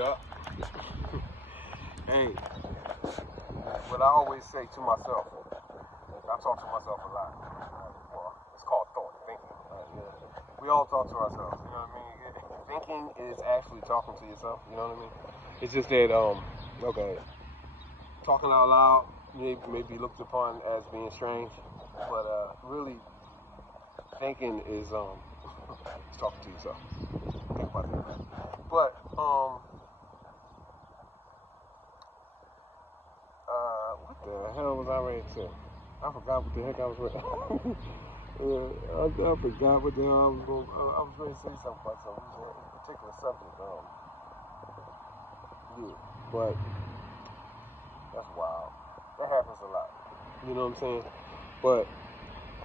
Yeah. Hey, what I always say to myself, I talk to myself a lot. Well, it's called thought, thinking. We all talk to ourselves, you know what I mean? Thinking is actually talking to yourself, you know what I mean? It's just that, okay, talking out loud may be looked upon as being strange, but really, thinking is talking to yourself. Think about that. But what the hell was I ready to? I forgot what the heck I was ready. I forgot what the hell I was going. I was ready to say something about something. It was a particular subject. Yeah, but that's wild. That happens a lot. You know what I'm saying? But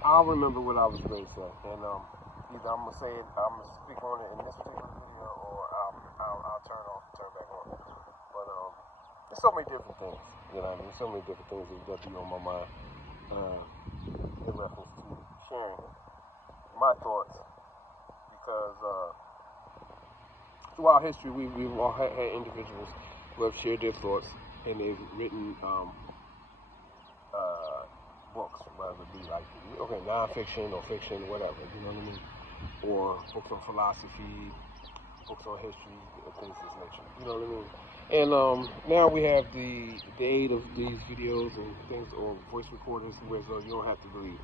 I'll remember what I was ready to say, and either I'm gonna say it, I'm gonna speak on it in this particular video, or I'll turn back on. But there's so many different things. You know what I mean? So many different things that be on my mind in reference to sharing my thoughts, because throughout history we've all had individuals who have shared their thoughts, and they've written books, whether it be like non-fiction or fiction, whatever, you know what I mean, or books on philosophy, books on history, and things of this nature, you know what I mean. And now we have the aid of these videos and things, or voice recorders, where so you don't have to really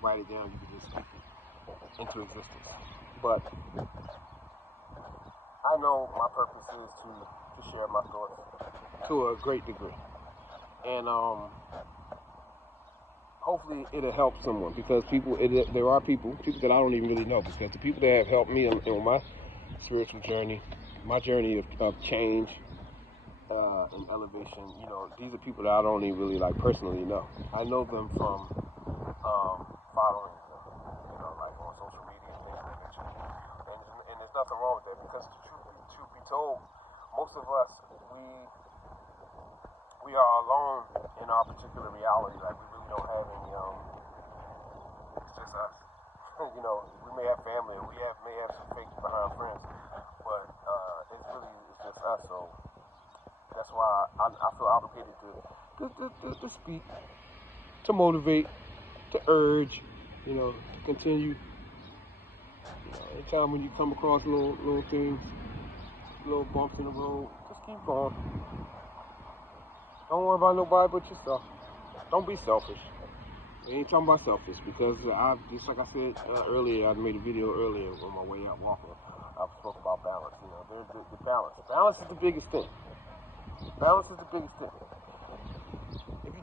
write it down, you can just speak it into existence. But I know my purpose is to share my thoughts to a great degree, and hopefully it'll help someone, because there are people that I don't even really know, because the people that have helped me on my spiritual journey, my journey of change and elevation, you know, these are people that I don't even really like personally know. I know them from following them, you know, like on social media and things of that nature. And there's nothing wrong with that, because truth be told, most of us, we are alone in our particular reality. Like, we really don't have any, it's just us. You know, we may have family, or may have some fake behind friends, but it's just us. So that's why I feel obligated to speak, to motivate, to urge, you know, to continue. You know, anytime when you come across little things, little bumps in the road, just keep going. Don't worry about nobody but yourself. Don't be selfish. I ain't talking about selfish, because just like I said earlier, I made a video earlier on my way out walking. I spoke about balance. You know, there's the balance. Balance is the biggest thing. Balance is the biggest thing. If you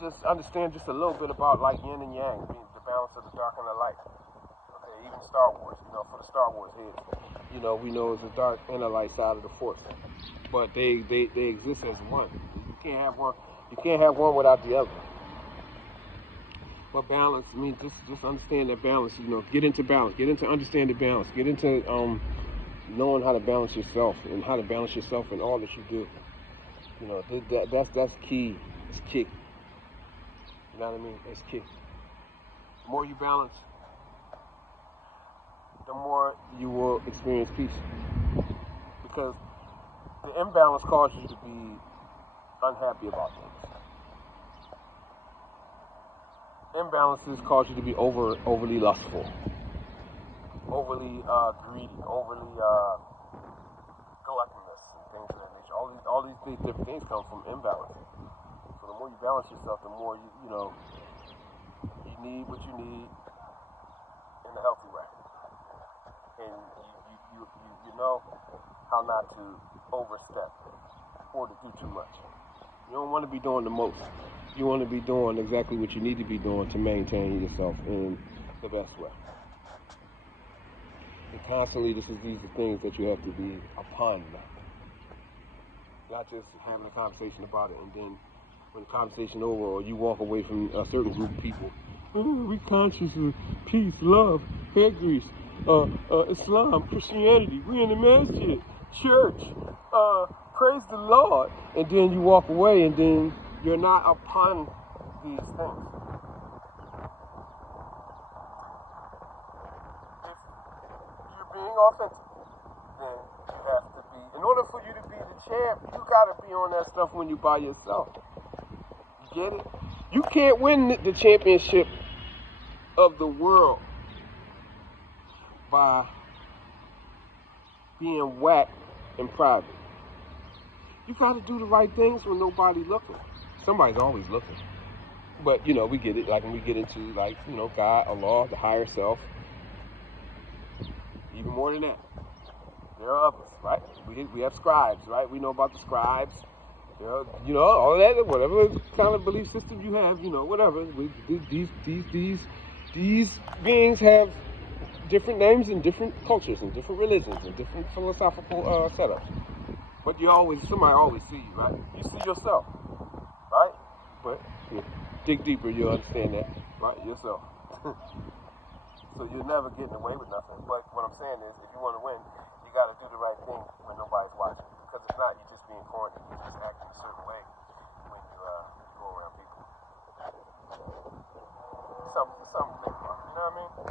just understand just a little bit about like yin and yang, the balance of the dark and the light. Okay, even Star Wars. You know, for the Star Wars heads, you know, we know it's the dark and the light side of the force, but they exist as one. You can't have one. You can't have one without the other. But balance, I mean, just understand that balance. You know, get into balance. Get into understanding balance. Get into knowing how to balance yourself, and how to balance yourself in all that you do. You know, that's key. It's key. You know what I mean? It's key. The more you balance, the more you will experience peace. Because the imbalance causes you to be unhappy about things. Imbalances cause you to be overly lustful, overly greedy, overly gluttonous, and things of that nature. All these different things come from imbalance. So the more you balance yourself, the more you know you need what you need in a healthy way, and you know how not to overstep or to do too much. You don't want to be doing the most. You want to be doing exactly what you need to be doing to maintain yourself in the best way. And constantly, these are things that you have to be upon. Not just having a conversation about it, and then when the conversation over, or you walk away from a certain group of people, we conscious of peace, love, hair grease, Islam, Christianity, we in the masjid, church, praise the Lord, and then you walk away, and then you're not upon these things. If you're being authentic, then you have to be, in order for you to be champ, you gotta be on that stuff when you by yourself. You get it? You can't win the championship of the world by being whack in private. You gotta do the right things when nobody's looking. Somebody's always looking. But, you know, we get it, like when we get into, like, you know, God, Allah, the higher self. Even more than that, there are others, right? We have scribes, right? We know about the scribes. There are, you know, all that, whatever kind of belief system you have, you know, whatever. These beings have different names and different cultures and different religions and different philosophical setups. But somebody always sees you, right? You see yourself, right? But you dig deeper, you'll understand that, right? Yourself. So you're never getting away with nothing. But what I'm saying is, if you want to win, you got to do the right thing when nobody's watching. Because if not, you're just being corny. You're just acting a certain way when you go around people. Something to think about. You know what I mean?